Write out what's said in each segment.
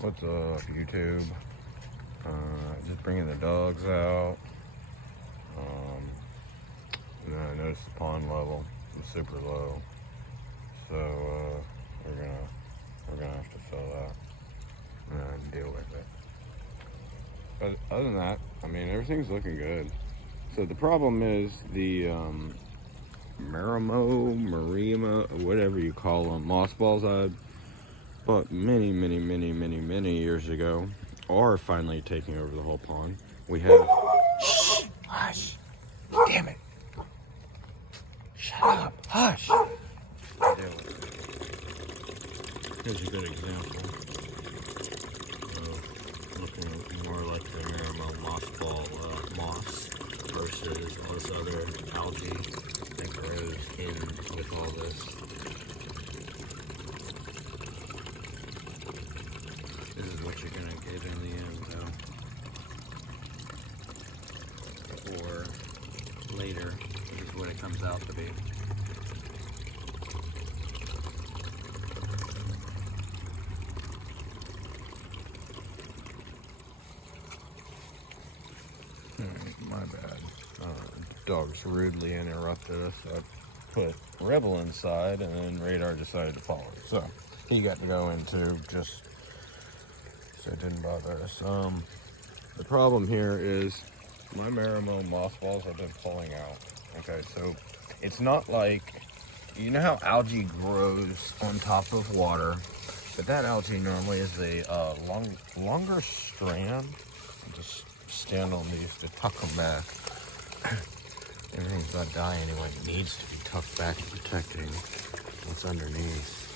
What's up, YouTube? Just bringing the dogs out. And then I noticed the pond level is super low, so we're gonna have to fill that and deal with it. But other than that, I mean, everything's looking good. So the problem is the Marima, whatever you call them, mothballs I bought many years ago are finally taking over the whole pond. We have... Shh! Hush! Damn it! Shut up! Hush! Here's a good example of looking more like the Marima mothball moss versus all this other algae that grows in with all this. This is what you're gonna get in the end, though. Or later, this is what it comes out to be. My bad. Dogs rudely interrupted us. So I put Rebel inside, and then Radar decided to follow. So he got to go in too, just so it didn't bother us. The problem here is my Marimo mothballs I've been pulling out. Okay, so it's not like, you know how algae grows on top of water, but that algae normally is a longer strand. I'll just stand on these to tuck them back. Everything's about to die anyway. It needs to be tucked back and protecting what's underneath.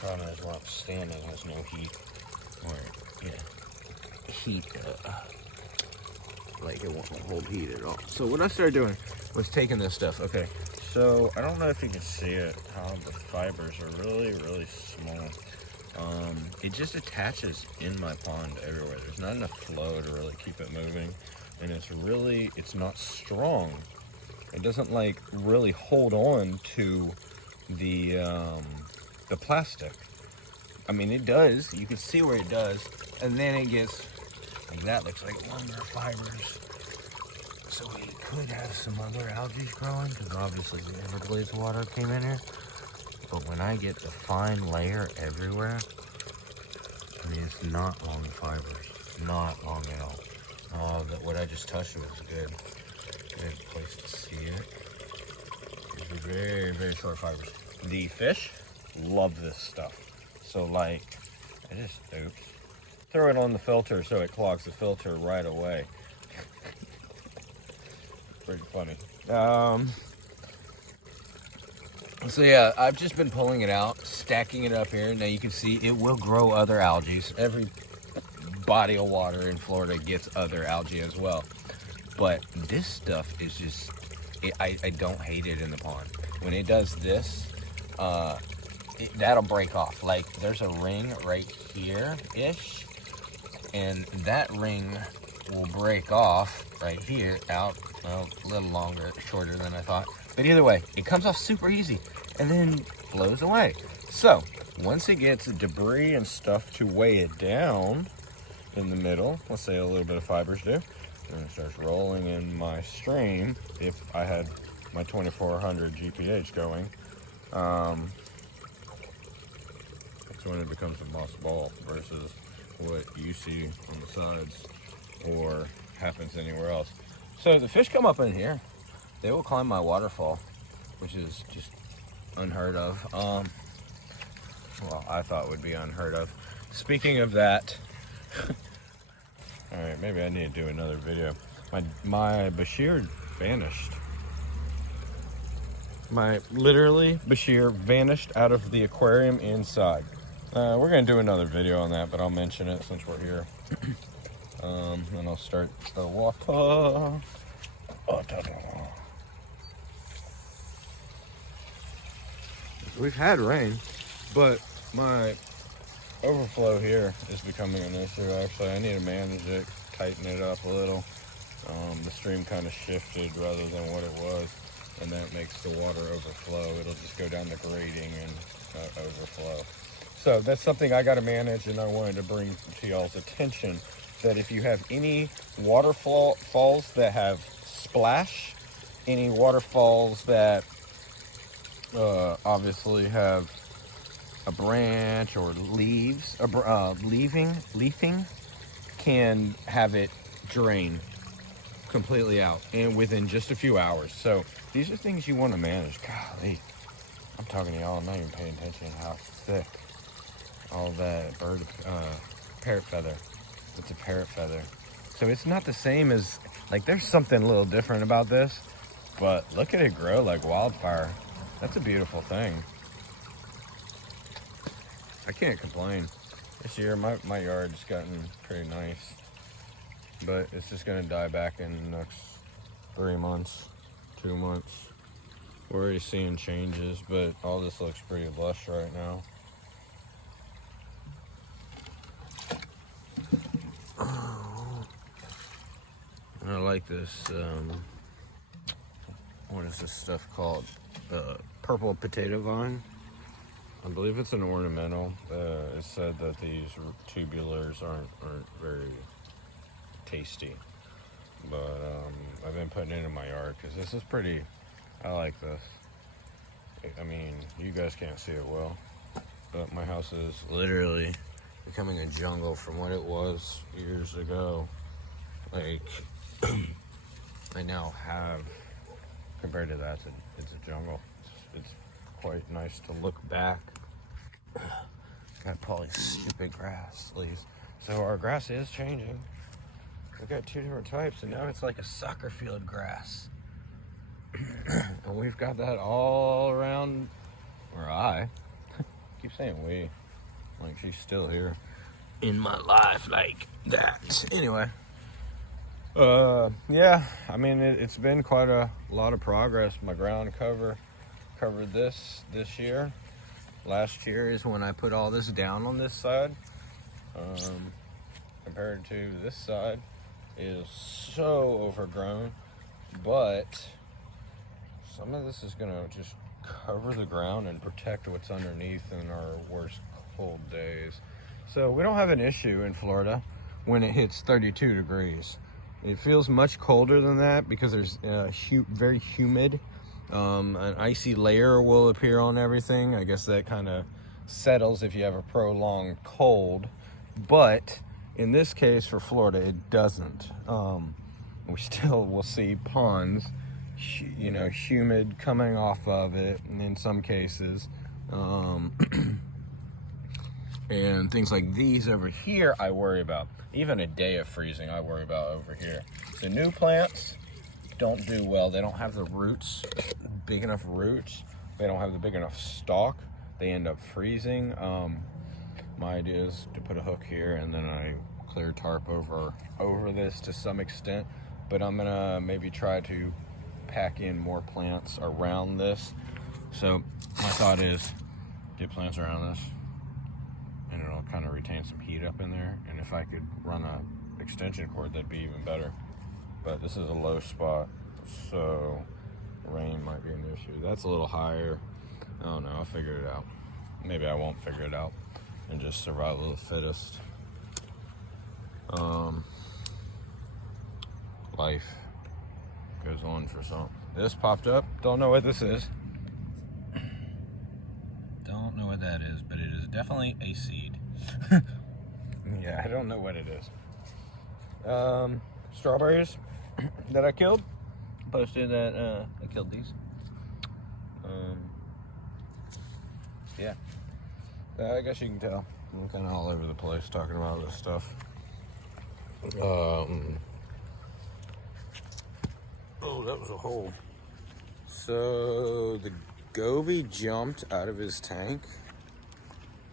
Problem is, while it's standing, there's no heat. Or, yeah, heat, like it won't hold heat at all. So what I started doing was taking this stuff. Okay, so I don't know if you can see it, how the fibers are really small. It just attaches in my pond everywhere. There's not enough flow to really keep it moving, and it's not strong. It doesn't like really hold on to the plastic. I mean, it does. You can see where it does, and then it gets like that. Looks like longer fibers. So we could have some other algae growing, because obviously the Everglades water came in here. But when I get the fine layer everywhere, I mean, it's not long fibers, not long at all. What I just touched was good place to see it. These are very short fibers. The fish love this stuff. So like, I just, throw it on the filter so it clogs the filter right away. Pretty funny. So yeah, I've just been pulling it out, stacking it up here. Now you can see it will grow other algae. Every body of water in Florida gets other algae as well. But this stuff is just, I don't hate it in the pond. When it does this, that'll break off. Like there's a ring right here-ish, and that ring will break off right here, out, well, a little longer, shorter than I thought. But either way, it comes off super easy and then flows away. So once it gets debris and stuff to weigh it down in the middle, let's say a little bit of fibers do, and it starts rolling in my stream. If I had my 2400 GPH going, that's when it becomes a moss ball versus what you see on the sides or happens anywhere else. So the fish come up in here. They will climb my waterfall, which is just unheard of. Well, I thought would be unheard of. Speaking of that, all right, maybe I need to do another video. My Bashir vanished. Literally, Bashir vanished out of the aquarium inside. We're gonna do another video on that, but I'll mention it since we're here. And I'll start the water. We've had rain, but my overflow here is becoming an issue. Actually, I need to manage it, tighten it up a little. The stream kind of shifted rather than what it was, and that makes the water overflow. It'll just go down the grading and overflow. So that's something I got to manage, and I wanted to bring to y'all's attention that if you have any waterfalls that have splash, any waterfalls that obviously have a branch or leaves, leafing, can have it drain completely out and within just a few hours. So these are things you want to manage. Golly, I'm talking to y'all, I'm not even paying attention to how thick all that parrot feather. It's a parrot feather. So it's not the same as, like, there's something a little different about this, but look at it grow like wildfire. That's a beautiful thing. I can't complain. This year, my yard's gotten pretty nice, but it's just gonna die back in the next 3 months, 2 months. We're already seeing changes, but all this looks pretty lush right now. I like this, what is this stuff called? Purple potato vine. I believe it's an ornamental. It said that these tubulars aren't very tasty, but I've been putting it in my yard because this is pretty. I like this. I mean, you guys can't see it well, but my house is literally becoming a jungle from what it was years ago. Like, I now have, compared to that, it's a jungle. It's quite nice to look back. Got probably stupid grass leaves. So our grass is changing. We've got 2 different types, and now it's like a soccer field grass. And we've got that all around, or I keep saying we, like she's still here in my life like that. Anyway, yeah, I mean, it's been quite a lot of progress. My ground covered this year. Last year is when I put all this down on this side. Compared to this side is so overgrown, but some of this is gonna just cover the ground and protect what's underneath in our worst cold days. So we don't have an issue in Florida when it hits 32 degrees. It feels much colder than that because there's very humid. An icy layer will appear on everything. I guess that kind of settles if you have a prolonged cold. But in this case for Florida, it doesn't. We still will see ponds, humid coming off of it, and in some cases. And things like these over here, I worry about. Even a day of freezing, I worry about over here. The new plants don't do well. They don't have the roots, big enough roots. They don't have the big enough stalk. They end up freezing. My idea is to put a hook here, and then I clear tarp over this to some extent. But I'm gonna maybe try to pack in more plants around this. So my thought is get plants around this, and it'll kind of retain some heat up in there. And if I could run a extension cord, that'd be even better. But this is a low spot, so rain might be an issue. That's a little higher. I don't know, I'll figure it out. Maybe I won't figure it out and just survival of the fittest. Life goes on for some. This popped up, don't know what this is. Don't know what that is, but it is definitely a seed. Yeah, I don't know what it is. Strawberries that I killed. Posted that I killed these. Yeah. I guess you can tell. I'm kind of all over the place talking about this stuff. Oh, that was a hole. So the goby jumped out of his tank.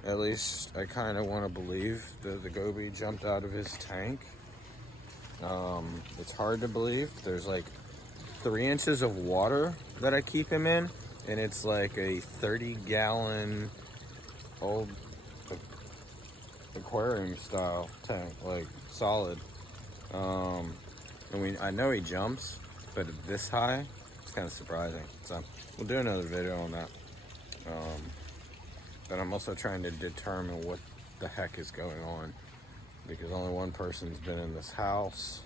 At least I kind of want to believe that the goby jumped out of his tank. It's hard to believe. There's like 3 inches of water that I keep him in, and it's like a 30-gallon old aquarium style tank, like solid. And I know he jumps, but at this high, it's kind of surprising. So we'll do another video on that. but I'm also trying to determine what the heck is going on, because only one person's been in this house.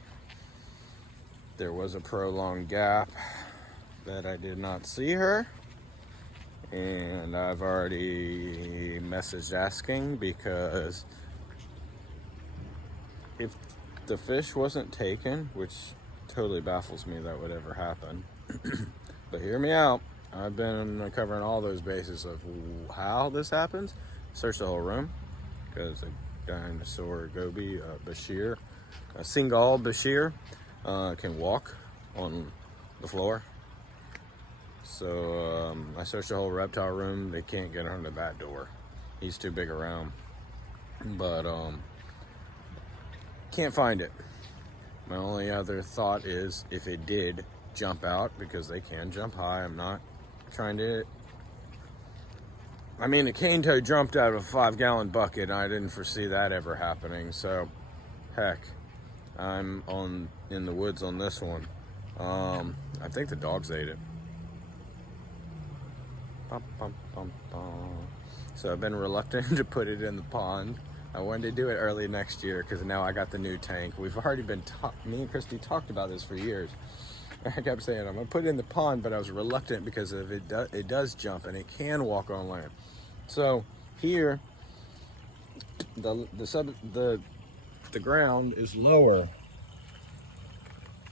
There was a prolonged gap that I did not see her, and I've already messaged asking, because if the fish wasn't taken, which totally baffles me that would ever happen, but hear me out, I've been covering all those bases of how this happens. Search the whole room, because a dinosaur goby, Bashir, a Singal Bashir, can walk on the floor. So I searched the whole reptile room. They can't get under that door. He's too big around. But can't find it. My only other thought is if it did jump out, because they can jump high. I'm not trying to... I mean, a cane toad jumped out of a 5-gallon bucket, and I didn't foresee that ever happening. So, heck, I'm in the woods on this one. I think the dogs ate it. Bum, bum, bum, bum. So I've been reluctant to put it in the pond. I wanted to do it early next year, because now I got the new tank. We've already been me and Christy talked about this for years. I kept saying I'm gonna put it in the pond, but I was reluctant because of it does jump and it can walk on land. So here, the ground is lower.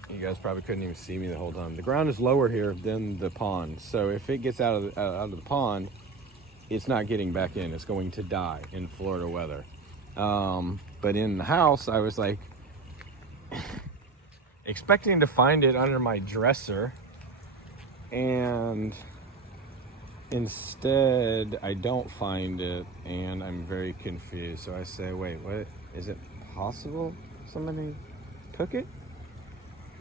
You guys probably couldn't even see me the whole time. The ground is lower here than the pond. So if it gets out of the pond, it's not getting back in. It's going to die in Florida weather. But in the house, I was like expecting to find it under my dresser, and instead I don't find it, and I'm very confused. So I say, wait, what? Is it possible somebody took it?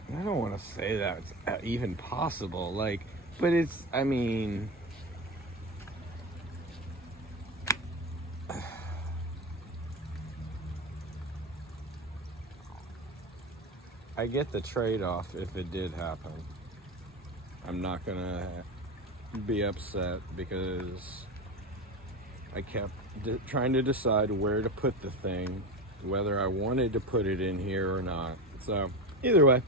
I don't want to say that it's even possible, like, but it's, I mean, I get the trade-off if it did happen. I'm not gonna be upset, because I kept trying to decide where to put the thing, whether I wanted to put it in here or not. So either way,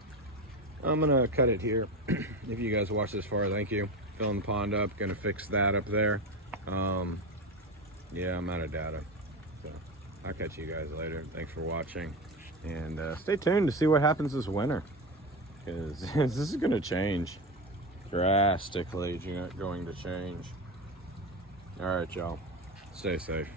I'm gonna cut it here. If you guys watched this far, thank you. Filling the pond up, gonna fix that up there. Yeah, I'm out of data. So I'll catch you guys later. Thanks for watching. And stay tuned to see what happens this winter, because this is going to change drastically. Going to change. All right, y'all. Stay safe.